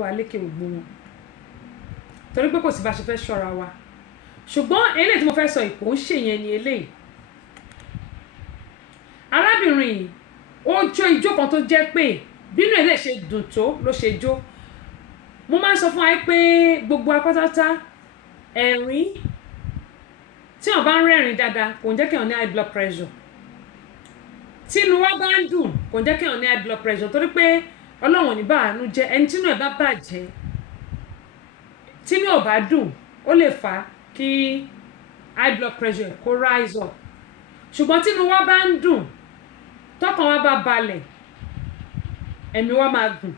wà lékè gbogbo wọn torí pé kò sí bá ṣe fẹ́ ṣọ́ra wa ṣùgbọ́n eléyìí tí mo fẹ́ sọ ìkó ń ṣe yẹn ni eléyìí arábìnrin yìí ó jó ijó kan tó jẹ́ pé bínú ẹ̀ lè ṣe dùn tó ló ṣe jó mo máa ń sọ fún wa pé gbogbo apátátá ẹ̀rín tí wọ́n bá ń rẹ́rìn dáadáa kò ń jẹ́ kí wọ́n ní high blood pressure tí inú wa bá ń dùn kò ń jẹ́ kí wọ́n ní high blood pressure torí pé ọlọ́run ní bàánú jẹ́ ẹni tínú ẹ̀ bá bàjẹ́ tínú ò bá dùn ó lè fà á kí high blood pressure kó rise up ṣùgbọ́n tínú wa bá ń dùn tọkàn wa bá balẹ̀ ẹ̀mí wa máa gùn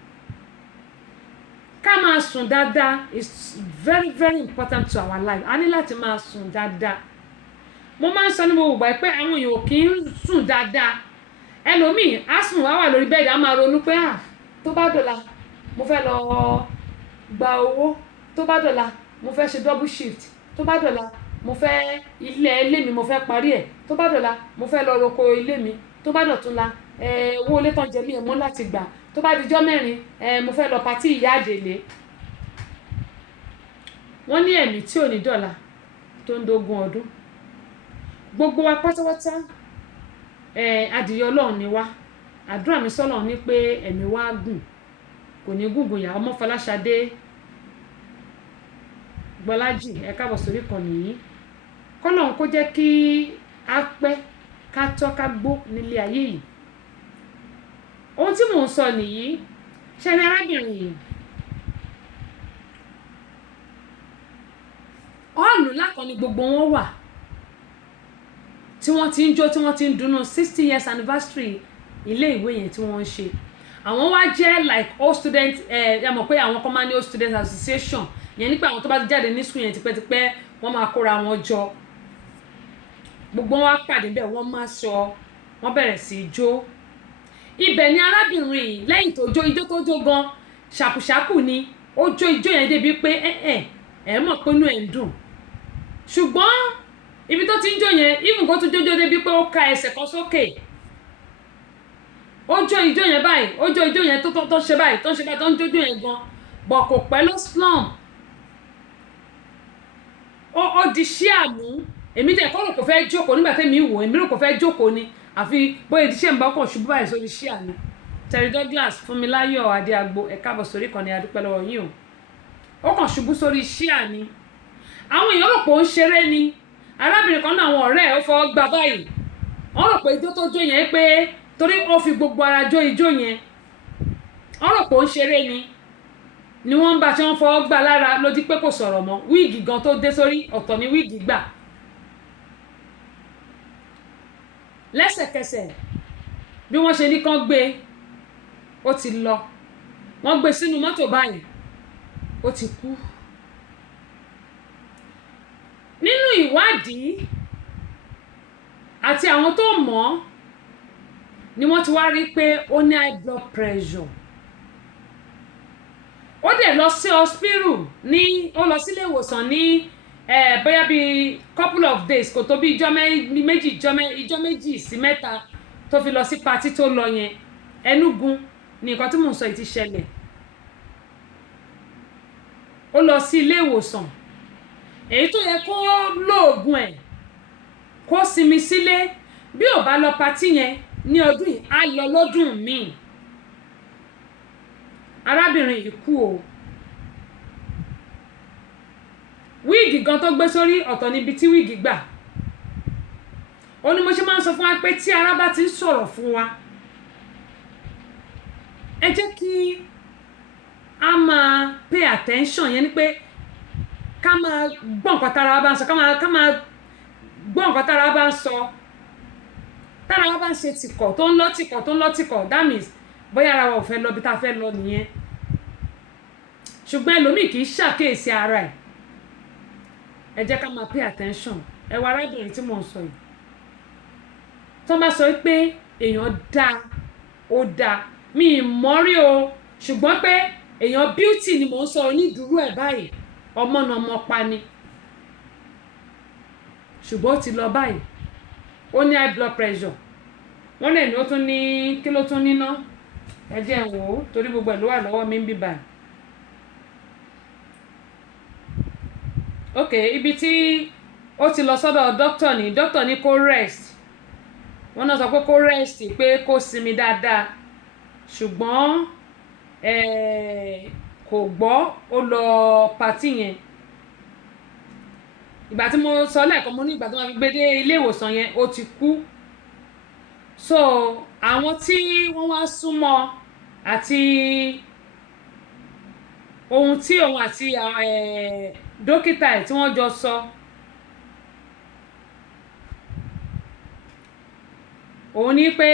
ká máa sùn dáadáa is very very important to our life a ní láti máa sùn dáadáa mo máa ń sọ ní gbogbo ìgbà pé àwọn èèyàn kì í sùn dáadáa ẹlòmíì á sùn wá wà lórí bẹ́ẹ̀dì á máa ronú pé tó bá dọ̀la mo fẹ́ lọ gba owó tó bá dọ̀la mo fẹ́ ṣe double shift tó bá dọ̀la mo fẹ́ ilé mi mo fẹ́ parí ẹ̀ tó bá dọ̀la mo fẹ́ lọ roko ilé mi tó bá dọ̀túnla owó ilé tán jẹ mí ẹ̀ mọ́ láti gbà tó bá dijọ́ mẹ́rin mo fẹ́ lọ patí ìyá àdèlé wọ́n ní ẹ̀mí tí ò ní dọ̀la tó ń dógún ọdún gbogbo wa pátápátá adìyẹ ọlọ́run ni wá àdúrà mi sọ́lọ́run ní pé ẹ̀mí wa gùn kò ní gùngùn yà ọmọ Fọláṣadé Gbọ́lájì ẹ káàbọ̀ sórí kan nìyí kọ́lọ́run kó jẹ́ kí á pẹ́ ká tọ́ ká gbó nílé ayé yìí ohun tí mò ń sọ nìyí ṣe ni arábìnrin yìí ọ̀ọ̀lù lákan ni gbogbo wọn wà tí wọ́n ti ń jó tí wọ́n ti ń dunnú 60 years anniversary ilé ìwé yẹn tí wọ́n ń ṣe àwọn wá jẹ́ like old student ẹ mọ̀ pé àwọn kan máa ní old student association yẹn nípa àwọn tó bá ti jáde ní school yẹn tipẹ́tipẹ́ wọ́n máa kóra wọn jọ gbogbo wọn wá pàdé bẹ́ẹ̀ wọ́n máa sọ wọ́n bẹ̀rẹ̀ sí í jó ibẹ̀ ni arábìnrin yìí lẹ́yìn tó jó ijó tó jó gan ṣàkùṣàkù ni ó jó ijó yẹn débi pé ẹ mọ̀ pé inú ẹ̀ ń dùn ṣùgbọ́n ibi tó ti ń jó yẹn even kó tún jójó débi pé ó ka ẹsẹ̀ kan sókè ó jó ijó yẹn báyìí ó jó ijó yẹn tó ṣe báyìí tó ń ṣe báyìí tó ń jójó yẹn gan bọ̀ kò pẹ́ ló slump ó di ṣíà mú èmi tẹ̀ kọ́ rò kò fẹ́ jókòó nígbà tẹ́mi wò èmi rò kò fẹ́ jókòó ni àfi bóyá ìdíṣẹ́ ń bá ọkọ̀ ṣubú báyìí sórí ṣíà ni Terry Douglas Fúnmiláyọ̀ Adéagbo ẹ káàbọ̀ sórí kan ní adúpẹ́ lọ́wọ́ yín ó kàn ṣubú sórí ṣíà ni àwọn èèyàn rò pé ó ń ṣeré ni arábìnrin kan náà àwọn ọ̀rẹ́ ẹ̀ ó fọwọ́ gbá báyìí wọ́n rò pé ijó tó jó yẹn pé torí ó fi gbogbo ara jó ijó yẹn wọ́n rò pé ó ń ṣeré ni wọ́n ń bá tí wọ́n fọwọ́ gbá lára ló di pé kò sọ̀rọ̀ mọ́ wíìgì gan tó dé sórí ọ̀tọ̀ ni wíìgì gbà lẹ́sẹ̀kẹsẹ̀ bí wọ́n ṣe ní kán gbé ó ti lọ wọ́n gbé sínú mọ́tò báyìí ó ti kú nínú ìwádìí àti àwọn tó mọ̀ ni wọ́n ti wá rí pé ó ní high blood pressure ó dẹ̀ lọ sí hospital ó lọ sílé ìwòsàn ní bóyá bíi couple of days kò tó bí ijọ́ méjì sí mẹ́ta tó fi lọ sí patí tó lọ yẹn Enugu ní nǹkan tí mò ń sọ yìí ti ṣẹlẹ̀ ó lọ sí ilé ìwòsàn èyí tó yẹ kó lóògùn ẹ̀ kó sinmi sílé bí ò bá lọ patí yẹn ní ọdún yìí á lọ lọ́dún míì arábìnrin yìí kú o wíìgì gan tó gbé sórí ọ̀tọ̀ níbi tí wíìgì gbà ó ní mo ṣe máa ń sọ fún wa pé tí ara bá ti ń sọ̀rọ̀ fún wa ẹ jẹ́ kí a máa pay attention yẹn ni pé ká máa gbọ́ nǹkan tára wa bá ń sọ ká máa gbọ́ nǹkan tára wa bá ń sọ tára wa bá ń ṣe tìkọ̀ tó ń lọ tìkọ̀ that means bóyá ara wa ò fẹ́ lọ bí tá a fẹ́ lọ nìyẹn ṣùgbọ́n ẹlòmíì kì í ṣàkíyèsí ara ẹ̀ ẹ jẹ́ ká máa pay attention ẹ wá arábìnrin tí mò ń sọ yìí tó bá sọ pé èèyàn ó dáa mi ì mọ́rí o ṣùgbọ́n pé èèyàn beauty ni mò ń sọ onídùúró ẹ̀ báyìí ọmọ náà mọ pa ni ṣùgbọ́n ó ti lọ báyìí ó ní high blood pressure wọ́n lè ní ó tún ní kí ló tún níná ẹ jẹ́ n wò ó torí gbogbo ẹ̀ ló wà lọ́wọ́ mi ń bíbà ok ibi tí ó ti lọ sọ́dọ̀ doctor ní kó rest wọ́n náà sọ pé kó rest pé kó sinmi dáadáa ṣùgbọ́n kò gbọ́ ó lọ patí yẹn ìgbà tí mo sọ lẹ́ẹ̀kan mo ní ìgbà tí wọ́n fi gbé dé ilé ìwòsàn yẹn ó ti kú so àwọn tí wọ́n wá súnmọ́ àti ohun tí òun àti dókítà ẹ̀ tí wọ́n jọ sọ òun ní pé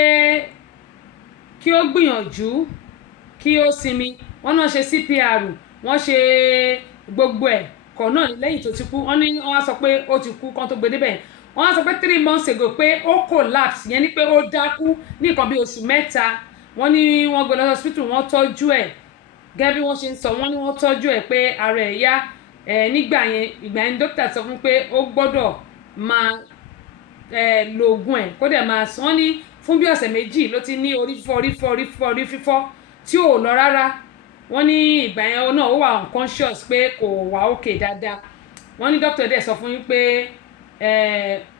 kí ó gbìyànjú kí ó sinmi wọ́n náà ṣe CPR wọ́n ṣe gbogbo ẹ̀ kọ̀ náà lẹ́yìn tó ti kú wọ́n wá sọ pé ó ti kú kán tó gbé débẹ̀ wọ́n wá sọ pé 3 months ago pé ó collapse yẹn ni pé ó dákú ní nǹkan bí oṣù mẹ́ta wọ́n ní wọ́n gbé lọ sí hospital wọ́n tọ́jú ẹ̀ gẹ́gẹ́ bí wọ́n ṣe ń sọ wọ́n ní wọ́n tọ́jú ẹ̀ pé ara ẹ̀ yá ìgbà yẹn dókítà sọ fún pé ó gbọ́dọ̀ máa lo oògùn ẹ̀ kó dẹ̀ máa wọ́n ní fún bí ọ̀sẹ̀ méjì ló ti ní orí fífọ́ tí ò lọ rárá wọ́n ní ìgbà yẹn náà ó wà unconscious pé kò wà okay dáadáa wọ́n ní dókítà dẹ̀ sọ fún yín pé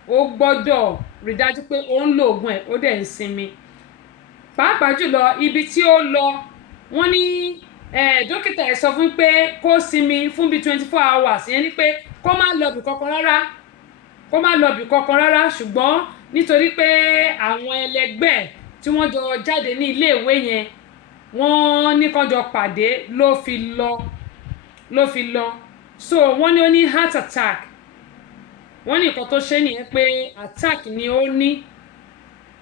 ó gbọ́dọ̀ rí dájú pé ó ń lo oògùn ẹ̀ ó dẹ̀ ń sinmi pàápàá jùlọ ibi tí ó lọ wọ́n ní dókítà ẹ̀ sọ fún pé kó sinmi fún bíi 24 hours yẹn ni pé kó má lọ bì kankan rárá ṣùgbọ́n nítorí pé àwọn ẹlẹgbẹ́ tí wọ́n jọ jáde ní iléèwé yẹn wọ́n ní kán jọ pàdé ló fi lọ so wọ́n ní ó ní heart attack wọ́n ní nǹkan tó ṣe nìyẹn pé attack ni ó ní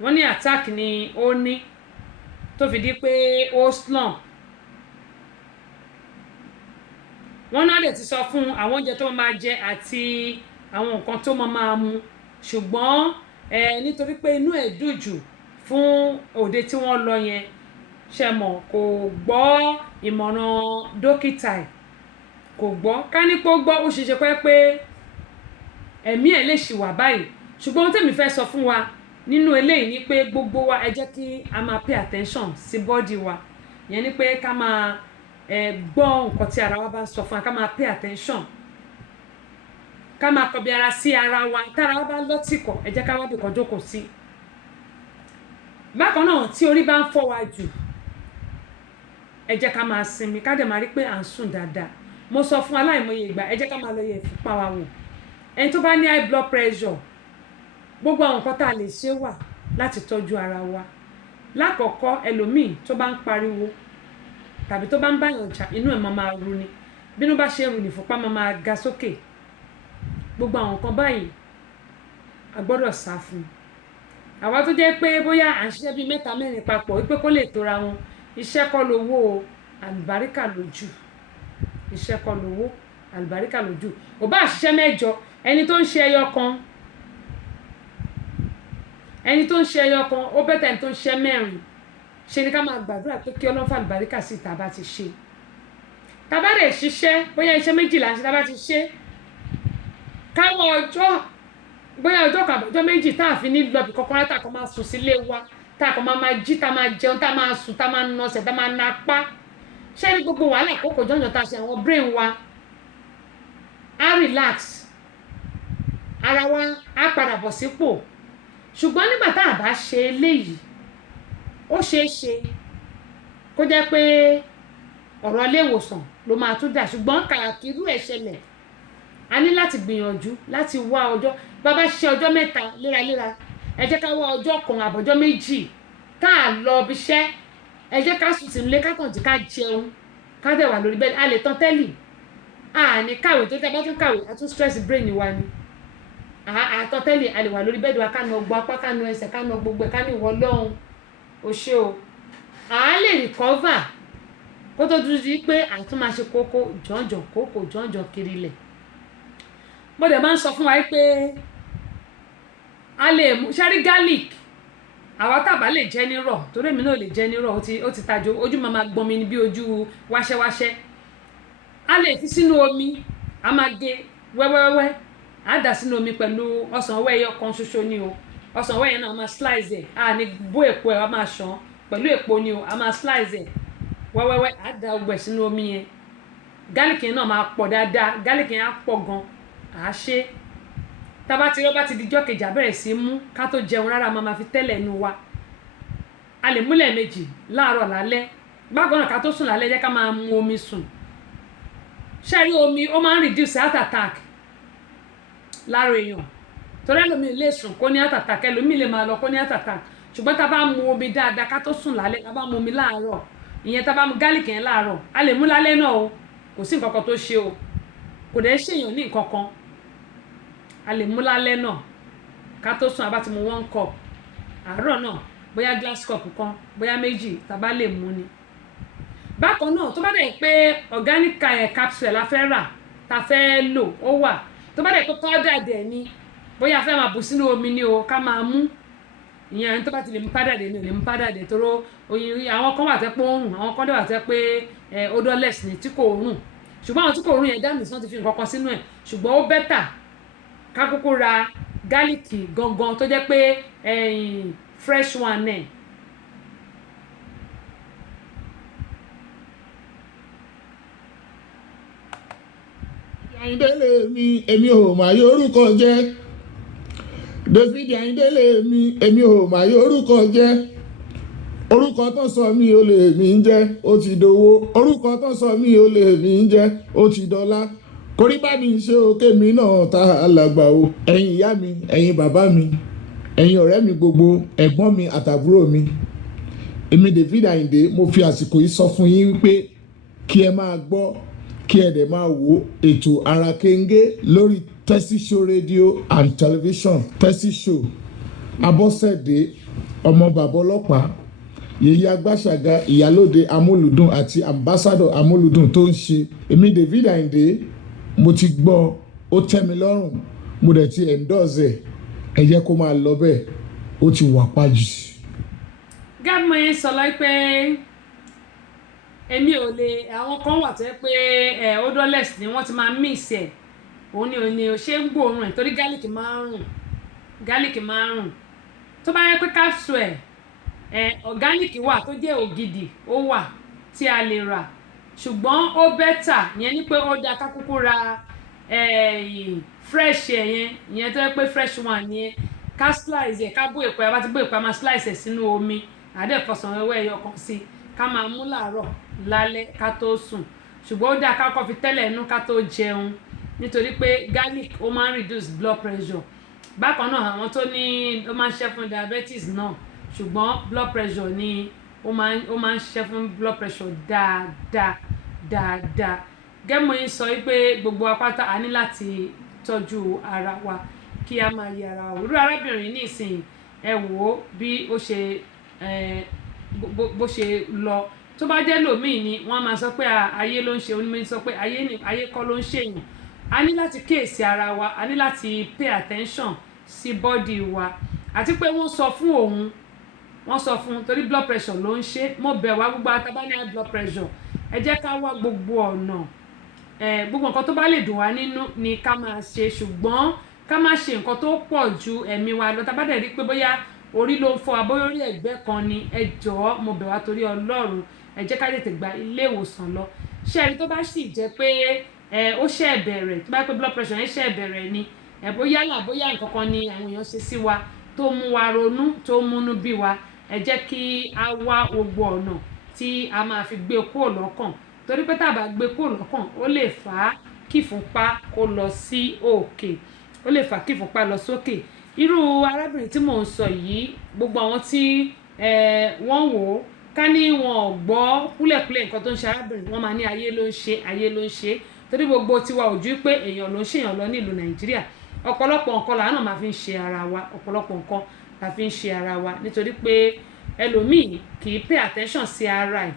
wọ́n ní attack ni ó ní tó fi di pé ó slump wọ́n náà dẹ̀ ti sọ fún àwọn oúnjẹ tó máa jẹ àti àwọn nǹkan tó máa mu ṣùgbọ́n nítorí pé inú ẹ̀ dùn jù fún òde tí wọ́n lọ yẹn ṣe mọ̀ kò gbọ́ ìmọ̀ràn dókítà ẹ̀ kò gbọ́ ká ní pé ó gbọ́ ó ṣeéṣe pé ẹ̀mí ẹ̀ lè ṣì wà báyìí ṣùgbọ́n ohun tèmi fẹ́ sọ fún wa nínú eléyìí ni pé gbogbo wa ẹ jẹ́ kí a máa pay attention sí body wa yẹn ni pé ká máa gbọ́ nǹkan tí ara wa bá ń sọ fún wa ká máa pay attention ká máa kọbi ara sí ara wa tára wa bá lọ́tìkọ̀ ẹ jẹ́ ká wá bìkan jókòó sí bákan náà tí orí bá ń fọ́ wa jù ẹ jẹ́ ká máa sinmi ká dẹ̀ máa rí pé à ń sùn dáadáa mo sọ fún aláìmọye ìgbà ẹ jẹ́ ká máa lọ yẹ̀ ìfúnpá wa wò ẹni tó bá ní high blood pressure gbogbo àwọn nǹkan tá a lè ṣe wà láti tọ́jú ara wa lákọ̀ọ́kọ́ ẹlòmíì tó bá ń pariwo tàbí tó bá ń báyàn jà inú ẹ̀ máa ru ni bínú bá ṣe rù ní ìfúnpá máa ga sókè gbogbo àwọn nǹkan báyìí a gbọ́dọ̀ sá fún àwa tó jẹ́ pé bóyá à ń ṣiṣẹ́ bíi 3-4 papọ̀ wípé kó lè tóra wọn iṣẹ́ kọ́ lówó àlùbáríkà lójú iṣẹ́ kọ́ lówó àlùbáríkà lójú ò bá ṣiṣẹ́ 9 ẹni tó ń ṣe ẹyọ kan ó bẹ́tà ẹni tó ń ṣe 4 ṣe ni ká máa gbàdúrà pé kí Ọlọ́run fàlùbáríkà sí ìta bá ti ṣe tá bá dẹ̀ ṣiṣẹ́ bóyá iṣẹ́ 2 là ń ṣe tá bá ti ṣe káwọ ọjọ́ bóyá ọjọ́ kan àbọ̀jọ́ 2 tá a fi ní lọ́bì kankan tá a kan máa sùn sílé wa tá a kan máa jí tá a máa jẹun tá a máa sùn tá a máa nọsẹ̀ tá a máa napá ṣé ní gbogbo wàhálà àkókò jọ̀njọ̀ tá a ṣe àwọn brain wa á relax ara wa á padà bọ̀ sípò ṣùgbọ́n nígbà tá a bá ṣe eléyìí ó ṣeé ṣe kó jẹ́ pé ọ̀rọ̀ ilé ìwòsàn ló máa tún dà ṣùgbọ́n kàkiri irú ẹ̀ ṣẹlẹ̀ a ní láti gbìyànjú láti wá ọjọ́ bàbá ṣiṣẹ́ ọjọ́ 3 léraléra ẹ jẹ́ ká wá ọjọ́ kan àbọ̀jọ́ 2 tá a lọ ibi iṣẹ́ ẹ jẹ́ ká sùn sínú ilé ká kàn jí ká jẹun ká dẹ̀ wà lórí bẹ́ẹ̀ a lè tan tẹ́lì a ní kàwé tó tẹ́ bá tún kàwé a tún stress brain wa ni àtọ́ tẹ́lì a lè wà lórí bẹ́ẹ̀ wa ká na ọgbọ́ apá ká na ẹsẹ̀ ká na gbogbo ẹ̀ ká ní ìwọ lọ́hùn o ṣé o a lè recover kó tó dúdú di pé à ń tún máa ṣe kókó jọ̀ǹjọ̀ kiri lẹ̀ mo dẹ̀ máa ń sọ fún wa pé a lè mú ṣẹ́rí garlic àwa tàbá lè jẹ nírọ̀ torí èmi náà lè jẹ nírọ̀ ó ti tajo ojú máa gbọ́n mi ní bí ojú wáṣẹ́wáṣẹ́ a lè fi sínú omi a máa gé wẹ́wẹ́wẹ́ a dà sínú omi pẹ̀lú ọsàn ọwọ́ ẹyọ kan ṣoṣo ni o ọsàn ọwọ́ yẹn náà a máa slice ẹ̀ a ní bó èpo ẹ̀ a máa ṣàn pẹ̀lú èpo ni o a máa slice ẹ̀ wẹ́wẹ́wẹ́ a dà ọgbẹ̀ sínú omi yẹn garlic yẹn náà máa pọ̀ dáadáa garlic yẹn á pọ̀ gan à ṣe tá bá ti di jọ́ kejì á bẹ̀rẹ̀ sí mú ká tó jẹun rárá máa fi tẹ́lẹ̀ inú wa a lè mú lẹ́ẹ̀mejì láàárọ̀ lálẹ́ bákan náà ká tó sùn lálẹ́ jẹ́ ká máa mu omi sùn ṣé rí omi ó máa ń reduce heart attack lára èèyàn torí ẹlòmíì lè sùn kó ní heart attack ẹlòmíì lè máa lọ kó ní heart attack ṣùgbọ́n tá bá mu omi dáadáa ká tó sùn lálẹ́ tá bá mu omi láàárọ̀ ìyẹn tá bá mu gálíkì yẹn láàárọ̀ a lè mú lálẹ́ náà o kò sí nǹkan kan tó ṣe o kò dẹ̀ ṣèyàn ní nǹkan kan a lè mú lálẹ́ náà ká tó sùn a bá ti mu 1 cup àárọ̀ náà bóyá glass cup kan bóyá méjì tá bá lè mú ni bákan náà tó bá dẹ̀ pé organic capsule la fẹ́ rà tá fẹ́ lò ó wà tó bá dẹ̀ pé powder dẹ̀ ni bóyá fẹ́ máa bù sínú omi ni o ká máa mú ìyẹn tó bá ti lè mú powder dẹ̀ ni ò lè mú powder dẹ̀ tóró oyin àwọn kan wà tẹ́ pé ó rùn àwọn kan dẹ̀ wà tẹ́ pé odorless ni tí kò rùn ṣùgbọ́n àwọn tí kò rùn yẹn dáàmì sí wọ́n ti fi nǹkan kan sínú ẹ̀ ṣùgbọ́n ó bẹ́tà ká kúkú ra gálíkì gangan tó jẹ́ pé fresh one náà. Àyìndé lèmi èmi ò mà yorùkọ jẹ́ David Àyìndé lèmi èmi ò mà yorùkọ jẹ́ orúkọ tó sọ mí ó lè mí ń jẹ́ ó ti dowó orúkọ tó sọ mí ó lè mí ń jẹ́ ó ti dọ́lá kórí bá mi ṣe òkè mi náà ta alàgbà o ẹ̀yin ìyá mi ẹ̀yin bàbá mi ẹ̀yin ọ̀rẹ́ mi gbogbo ẹ̀gbọ́n mi àtàbúrò mi èmi David Àyìndé mo fi àsìkò yìí sọ fún yín wípé kí ẹ máa gbọ́ kí ẹ dẹ̀ máa wo ètò Ara Kenge lórí Tessy Show Radio and Television. Tessy Show Abọ́sẹ̀dé ọmọ bàbá ọlọ́pàá Yèyé Agbáṣàga ìyálóde amúlùdùn àti ambassador amúlùdùn tó ń ṣe èmi David Àyìndé mo ti gbọ́ ó tẹ́ mi lọ́rùn mo dẹ̀ ti endorse ẹ jẹ́ kó máa lọ bẹ́ẹ̀ ó ti wà pàjù. gáàmù yẹn sọ láìpẹ́ èmi ò lè àwọn kan wà tó yẹ pé odorless ni wọ́n ti máa mix ẹ̀ òun ni ò ṣe ń gbóòórùn ẹ̀ torí gálíkì máa ń rùn tó bá yẹ pé capsule ọ̀gáníìkì wà tó jẹ́ ògidì ó wà tí a lè rà ṣùgbọ́n ó bẹ́tà yẹn ni pé ó dáa ká kúkú ra fresh yẹn tó yẹ pé fresh one yẹn ká slice ẹ̀ ká bó èpo ẹ̀ bá ti bó èpo ẹ̀ máa slice ẹ̀ sínú omi àdẹ́fọ̀sán wẹ́wẹ́ ẹyọ kan sí ká máa mú làárọ̀ lálẹ́ ká tó sùn ṣùgbọ́n ó dáa ká kọ́ fi tẹ́lẹ̀ inú ká tó jẹun nítorí pé garlic ó máa ń reduce blood pressure bákan náà àwọn tó ní ó máa ń ṣe fún diabetes náà ṣùgbọ́n blood pressure ni ó máa ń ṣe fún blood pressure dáadáa gẹ́mọ̀ yín sọ wípé gbogbo apáta a ní láti tọ́jú ara wa kí a máa yẹ ara wa irú arábìnrin ní ìsìn ẹ wò ó bí ó ṣe bó ṣe lọ tó bá jẹ́ lòmíì ni wọ́n máa sọ pé ayé ló ń ṣe onímọ̀ sọ pé ayé kọ́ ló ń ṣèyàn a ní láti kíyèsí ara wa a ní láti pay attention sí body wa àti pé wọ́n sọ fún torí blood pressure ló ń ṣe mo bẹ̀ wá gbogbo àtàbá ní high blood pressure ẹ jẹ́ ká wá gbogbo ọ̀nà gbogbo nǹkan tó bá lè dùn wá nínú ni ká máa ṣe ṣùgbọ́n ká má ṣe nǹkan tó pọ̀ ju ẹ̀mí wa lọ tàbá dẹ̀ rí pé bóyá orí ló ń fọ́ wa bóyá orí ẹ̀gbẹ́ kan ni ẹ jọ̀ọ́ mo bẹ̀ wá torí Ọlọ́run ẹ jẹ́ ká tètè gba ilé ìwòsàn lọ ṣé ẹni tó bá sì jẹ́ pé ó ṣe bẹ̀rẹ̀ tó bá pé blood pressure yẹn ṣe bẹ̀rẹ̀ ni bóyá nǹkan kan ni àwọn èèyàn ṣe sí wa tó mú wa ronú tó múnú bí wa ẹ jẹ́ kí a wá gbogbo ọ̀nà tí a máa fi gbé kúrò lọ́kàn torí pé tá a bá gbé kúrò lọ́kàn ó lè fà á kí ìfúnpá kó lọ sí òkè ó lè fà á kí ìfúnpá lọ sókè irú arábìnrin tí mò ń sọ yìí gbogbo àwọn tí wọ́n wò ó ká ní wọn ò gbọ́ kúlẹ̀kúlẹ̀ nǹkan tó ń ṣe arábìnrin wọn máa ní ayé ló ń ṣe torí gbogbo tiwa ò ju pé èèyàn ló ń ṣèyàn lọ nílùú Nàìjíríà ọ̀pọ̀lọpọ̀ nǹkan làánà máa fi ń ṣe ara wa ọ̀pọ̀lọpọ̀ nǹkan la fi ń ṣe ara wa nítorí pé ẹlòmíì kì í pay attention sí ara ẹ̀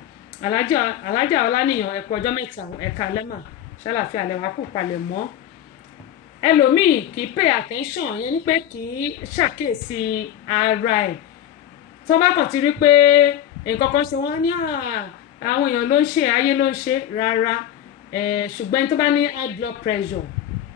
alájà Ọláníyàn ẹ̀kọ́ ọjọ́ mẹ́ta ẹ̀ka lẹ́mà ṣàlàfíà lẹ́wà kù palẹ̀ mọ́ ẹlòmíì kì í pay attention yẹn ni pé kì í ṣàkíyèsí ara ẹ̀ tó bá kàn ti rí pé nǹkan kan ṣe wọ́n ní àwọn èèyàn ló ń ṣe ayé ló ń ṣe rárá ṣùgbọ́n tó bá ní high blood pressure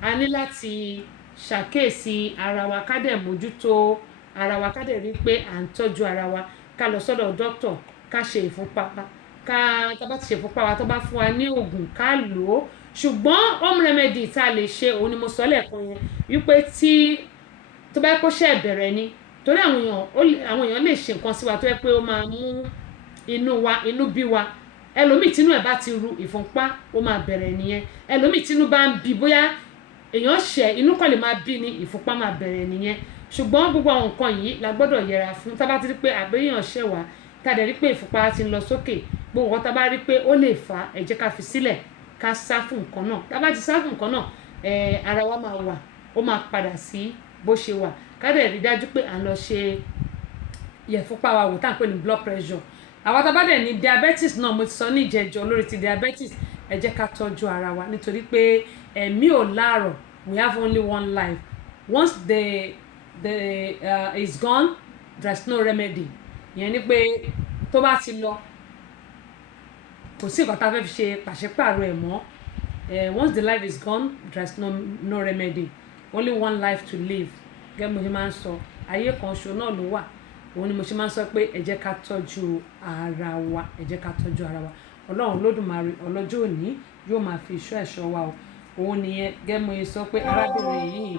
a ní láti ṣàkíyèsí ara wa ká dẹ̀ mójútó ara wa ká dẹ̀ rí pé à ń tọ́jú ara wa ká lọ sọ́dọ̀ dókítà ká ṣe ìfúnpá tá bá ti ṣe ìfúnpá wa tó bá fún wa ní oògùn ká lò ó ṣùgbọ́n home remedy tá a lè ṣe òun ni mo sọ lẹ́ẹ̀kan yẹn wípé tí tó bá kó ṣe bẹ̀rẹ̀ ni torí àwọn èèyàn lè ṣe nǹkan sí wa tó yẹ pé ó máa mú inú bí wa ẹlòmíì tínú ẹ̀ bá ti ru ìfúnpá ó máa bẹ̀rẹ̀ nìyẹn ẹlòmíì tínú bá ń bí bóyá èèyàn ṣẹ̀ inú kan lè máa bí ní ìfúnpá máa bẹ̀rẹ̀ nìyẹn ṣùgbọ́n gbogbo àwọn nǹkan yìí la gbọ́dọ̀ yẹra fún tá bá ti rí pé àbẹ́yàn ṣẹ̀ wá tá a dẹ̀ rí pé ìfúnpá ti ń lọ sókè gbogbo nǹkan tá bá rí pé ó lè fà á ẹ jẹ́ ká fi sílẹ̀ ká sá fún nǹkan náà tá bá ti sá fún nǹkan náà ara wa máa wà ó máa padà sí bó ṣe wà ká dẹ̀ rí dájú pé à ń lọ ṣe yẹ̀fúnpá wa wò tá à ń pè ní blood pressure àwọn tá bá dẹ̀ ní diabetes náà mo ti sọ ní ìjẹjọ lórí ti diabetes ẹ jẹ́ ká tọ́jú ara wa nítorí pé ẹ̀mí ò láàrọ̀ we have only one life once the is gone there's no remedy ìyẹn ni pé tó bá ti lọ kò sí nǹkan tá a fẹ́ fi ṣe pàṣípààrọ̀ ẹ̀ mọ́ once the life is gone there's no remedy only one life to live gẹ́gẹ́ mo ṣe máa ń sọ ayé kan ṣo náà ló wà òun ni mo ṣe máa ń sọ pé ẹ jẹ́ ká tọ́jú ara wa ẹ jẹ́ ká tọ́jú ara wa ọlọ́run lódùmarè ọlọ́jọ́ òní yóò máa fi ìṣọ́ ẹ̀ṣọ́ wa o òun nìyẹn gẹ́gẹ́ mo sọ pé arábìnrin yìí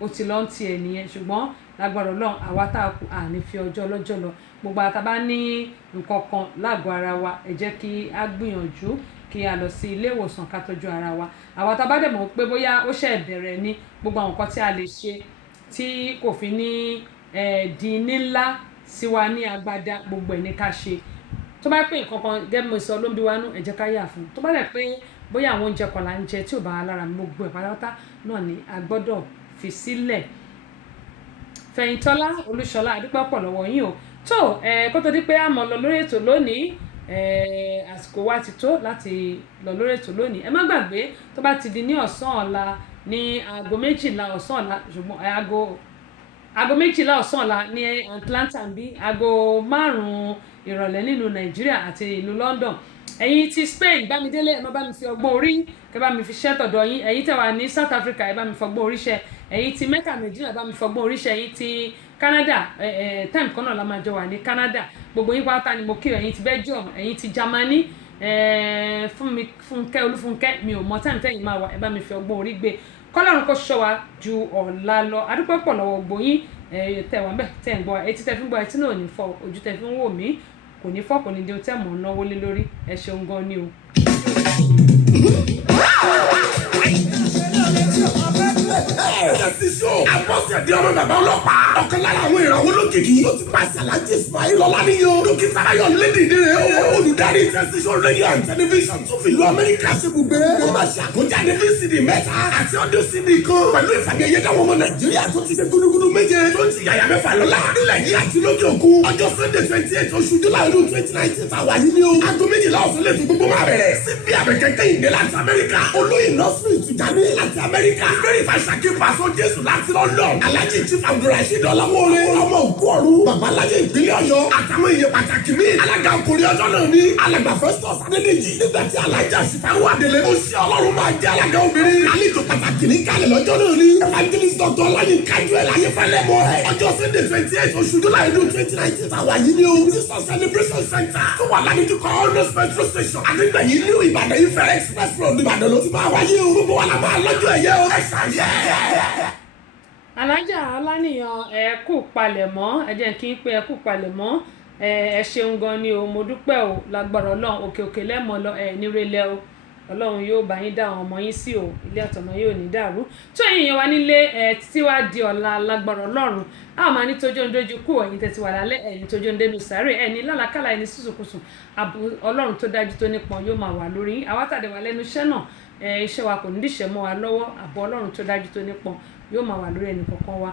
ó ti lọ́n tiẹ̀ nìyẹn ṣùgbọ́n lágbára ọlọ́run àwa tá a kù àní fi ọjọ́ ọlọ́jọ́ lọ gbogbo àtà bá ní nǹkan kan lágọ̀ọ́ ara wa ẹ jẹ́ kí a gbìyànjú kí a lọ sí ilé ìwòsàn ká tọ́jú ara wa àwa tá a bá dẹ̀ mọ̀ pé bóyá ó ṣẹ̀ bẹ̀rẹ̀ ní gbogbo àwọn nǹkan tí a lè ṣe tí kò fi ní di ńlá sí wa ní agbada gbogbo ẹ̀ ní ká ṣe tó bá pé nǹkan kan gẹ́gẹ́ mo sọ ló ń bí wa nú ẹ jẹ́ ká yà fún tó bá dẹ̀ pé bóyá àwọn oúnjẹ kan là ń jẹ tí ò bá wa lára gbogbo ẹ̀ pátápátá náà ni a gbọ́dọ̀ fi sílẹ̀ Fẹ̀yìntọ́lá Olúṣọlá adúpẹ́ pọ̀ lọ́wọ́ yín o tó kó tó di pé a mọ̀ lọ lórí ètò lónìí àsìkò wa ti tó láti lọ lórí ètò lónìí ẹ má gbàgbé tó bá ti di ní ọ̀sán ọ̀la ní aago 12 ọ̀sán ọ̀la ṣùgbọ́n aago 12 ọ̀sán ọ̀la ní Atlanta bí aago 5 ìrọ̀lẹ́ nínú Nàìjíríà àti ìlú London ẹ̀yin ti Spain Bámidélé ẹ má bá mi fi ọgbọ́n orí kẹ́ bá mi fi ṣẹ́ tọ̀dọ̀ yín ẹ̀yin tẹ́ wà ní South Africa ẹ bá mi fọgbọ́n orí ṣẹ́ ẹ̀yin ti Mecca Medina bá mi fọgbọ́n orí ṣẹ́ ẹ̀yin ti Canada time kan náà la máa jọ wà ní Canada gbogbo yín pátá ni mo kí ẹ̀yin ti Belgium ẹ̀yin ti Germany Fúnkẹ́ Olúfúnkẹ́ mi ò mọ time tẹ́yìn máa wà ẹ bá mi fi ọgbọ́n orí gbé kọ́lọ́run kó ṣọ́ wa ju ọ̀la lọ adúpẹ́ pọ̀ lọ́wọ́ gbòyìn tẹ̀ wá bẹ́ẹ̀ tẹ̀ ń gbọ́ etí tẹ̀ fi ń gbọ́ etí náà ò ní fọ́ ojú tẹ̀ fi ń wò mí kò ní fọ́ kò ní di otẹ́ mọ̀ náwó lé lórí ẹ ṣeun gan ni o. Àbọ̀sẹ̀dé ọmọ bàbá ọlọ́pàá ọ̀kan lára àwọn ìràwọ̀ olókìkí tó ti pàṣẹ alájí Ismail Ọláníyan dókítà Ayọ̀ lédìdí rẹ̀ olùdarí tẹsíṣọ́ rédíò and tẹlifíṣàn tó fi ìlú Amẹ́ríkà ṣe gbogbo ó máa ṣe àkójáde VCD mẹ́ta àti ọdún CD kan pẹ̀lú ìfàgẹ́yẹ dáwọn ọmọ Nàìjíríà tó ti ṣe gúdúgúdú méje tó ti yàyà mẹ́fà lọ́la nílẹ̀ yìí àti lókè òkun ọjọ́ Sunday 28 oṣù July ọdún 2019 tàwa yìí ni ó aago 12 ọ̀sán lẹ́tọ̀ gbogbo máa bẹ̀rẹ̀ síbi àbẹ̀kẹ́kẹ́ ìdè láti Amẹ́ríkà olóyè nọ́ọ̀sì ìtújáde láti Amẹ́ríkà fẹ́rìfà ṣàkíyèsí Jésù láti London Alhaji Chief Abdulrasheed Ọláwọlé ọmọ òkú ọ̀run bàbá alájẹ ìpínlẹ̀ Ọ̀yọ́ àtàwọn èèyàn pàtàkì míì alága ọkùnrin ọjọ́ náà ní alàgbà Festus Adédèjì nígbà tí alájà Sífáwọ́ Adélé ó ṣe Ọlọ́run máa jẹ́ alága obìnrin àlejò pàtàkì ní kálẹ̀ lọ́jọ́ náà ní evangelist Dr. Ọláyínká Joel Ayéfẹ́lẹ́ mọ́ ọjọ́ Sunday 28 oṣù July 2019 tàwa yìí ní o Jesus Celebration Center tó wà ládùúgbò Corners petrol station àdégbẹ̀yìn ní Ìbàdàn Ifẹ̀ express road Ìbàdàn ló ti máa wáyé o gbogbo wa la máa lọ́jọ́ ẹ̀yẹ o ẹ̀ṣà yẹ́. Alájà Ọláníyan ẹ kú palẹ̀mọ́ ẹ jẹ́ kí n pé ẹ kú palẹ̀mọ́ ẹ ṣeun gan ni o mo dúpẹ́ o lágbára Ọlọ́run òkè òkè lẹ́mọ̀ lọ ẹ nírelẹ́ o Ọlọ́run yóò bá yín dá àwọn ọmọ yín sí o ilé àtọ̀nà yóò ní dàrú tó ẹ̀yin yẹn wá nílé títí wá di ọ̀la lágbára Ọlọ́run a máa ní tójú ń dojú kú ẹ̀yin tẹ̀sí wà lálẹ́ ẹ̀yin tójú ń dénú sáré ẹ̀yin lálàkàlà ẹni sùsùkùsùn Ọlọ́run tó dájú tó nípọn yóò máa wà lórí yín àwa tàdé wà lẹ́nu iṣẹ́ náà iṣẹ́ wa kò ní díṣẹ́ mọ́ wa lọ́wọ́ àbọ̀ Ọlọ́run tó dájú tó nípọn yóò máa wà lórí ẹnì kọ̀ọ̀kan wa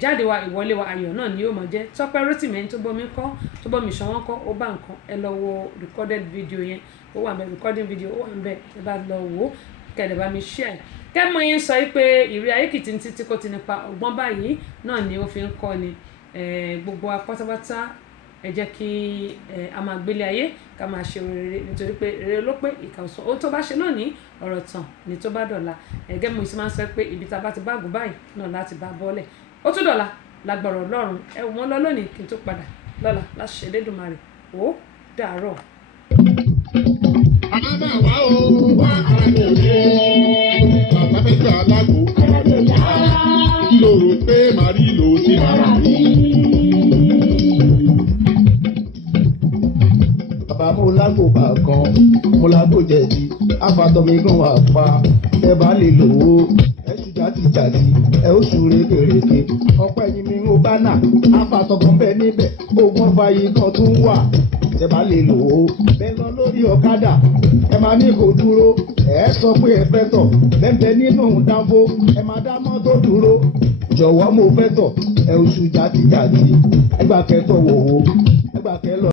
jáde wa ìwọlé wa ayọ̀ náà ni yóò máa jẹ́ Tọ́pẹ́ Rótìmí ẹni tó bọ́mi kọ́ tó bọ́mi ṣanwọ́n kọ́ ó bá nǹkan ẹ lọ wo recorded video yẹn ó wà ńbẹ̀ recording video ó wà ńbẹ̀ ẹ bá lọ wò ó kẹ̀lẹ́ bá mi share kẹ́mọ yín sọ pé ìrírí ayé kìtì títí kò ti nípa ọgbọ́n báyìí náà ni ó fi ń kọ́ ni gbogbo apátápátá ẹ jẹ́ kí a máa gbélé ayé ká máa ṣe rere nítorí pé rere ló pé ìkà ọ̀sán ohun tó bá ṣe lónìí ọ̀rọ̀ tàn ní tó bá dọ̀la ẹ̀gẹ́ mo sì máa ń sọ pé ibi tá a bá ti bá gùn báyìí náà láti bá bọ́ọ̀lẹ̀ ó tún dọ̀la lágbára Ọlọ́run ẹ wọ́n lọ lónìí kí n tó padà lọ́la láti ṣe Elédùmarè ó dàárọ̀. Àbá wà ó wá àràbò mo lágbòbà kan mo lágbòjẹ̀dì àfàtọ́mi gan wà pa ẹ bá lè lò ó ẹ ṣù jàtìjàtì ẹ ó ṣù rékèrèké ọpẹ́ yìí mi ń bá nà àfàtọ́kàn bẹ́ẹ̀ níbẹ̀ ogun fàyè kan tún wà ẹ bá lè lò ó bẹ́ẹ̀ lọ lórí ọ̀kadà ẹ máa ní kó dúró ẹ sọ pé ẹ fẹ́ tọ̀ bẹ́ẹ̀ nínú dánfó ẹ máa dá mọ́tò dúró jọ̀wọ́ mo fẹ́ tọ̀ ẹ ó ṣù jàtìjàtì ẹgbà kẹtọ̀ wò ó ẹgbà kẹ lọ.